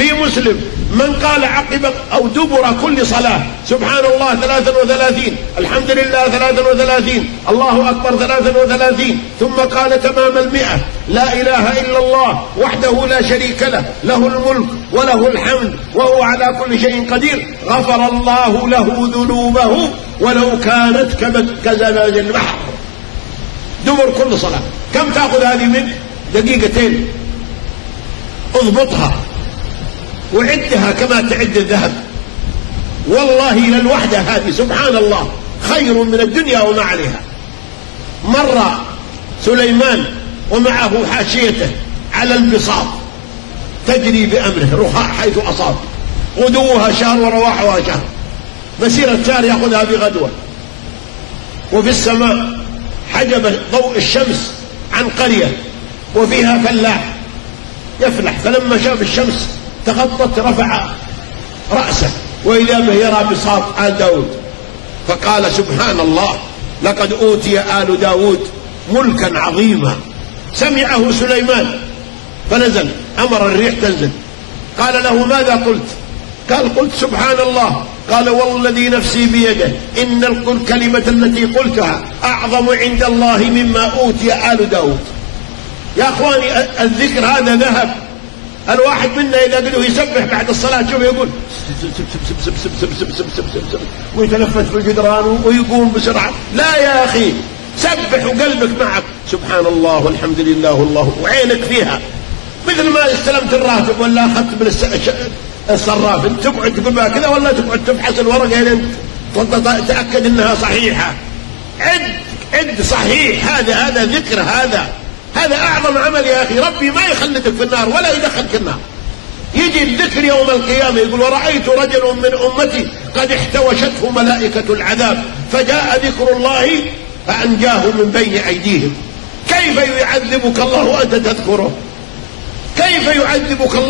في مسلم من قال عقب أو دبر كل صلاة سبحان الله 33 الحمد لله 33 الله أكبر 33 ثم قال تمام 100 لا إله إلا الله وحده لا شريك له له الملك وله الحمد وهو على كل شيء قدير غفر الله له ذنوبه ولو كانت كزبد البحر. دبر كل صلاة. كم تأخذ هذه منك؟ دقيقتين. اضبطها وعدها كما تعد الذهب. والله للوحدة هذه سبحان الله خير من الدنيا وما عليها. مر سليمان ومعه حاشيته على البساط تجري بأمره رخاء حيث أصاب، غدوها شهر ورواحها شهر، مسيرة شهر يأخذها بغدوة. وفي السماء حجب ضوء الشمس عن قرية وفيها فلاح يفلح، فلما شاف الشمس تغطت رفع رأسه وإذا به يرى بساط آل داود، فقال سبحان الله لقد أوتي آل داود ملكا عظيما. سمعه سليمان فنزل، أمر الريح تنزل. قال له ماذا قلت؟ قال قلت سبحان الله. قال والذي نفسي بيده إن الكلمة التي قلتها أعظم عند الله مما أوتي آل داود. يا أخواني الذكر هذا ذهب. الواحد منا إذا قدوا يسبح بعد الصلاة شوف يقول ويتلفت في الجدران ويقوم بسرعة. لا يا أخي سبح وقلبك معك سبحان الله والحمد لله والله وعينك فيها، مثل ما استلمت الراتب ولا أخذت من الصراف تقعد تقول بها كذا ولا تقعد تفحص الورقة لين تأكد أنها صحيحة. عد صحيح. هذا ذكر. هذا أعظم عمل يا أخي. ربي ما يخلدك في النار ولا يدخلك النار. يجي الذكر يوم القيامة يقول ورأيت رجل من أمتي قد احتوشته ملائكة العذاب فجاء ذكر الله فأنجاه من بين أيديهم. كيف يعذبك الله وأنت تذكره؟ كيف يعذبك الله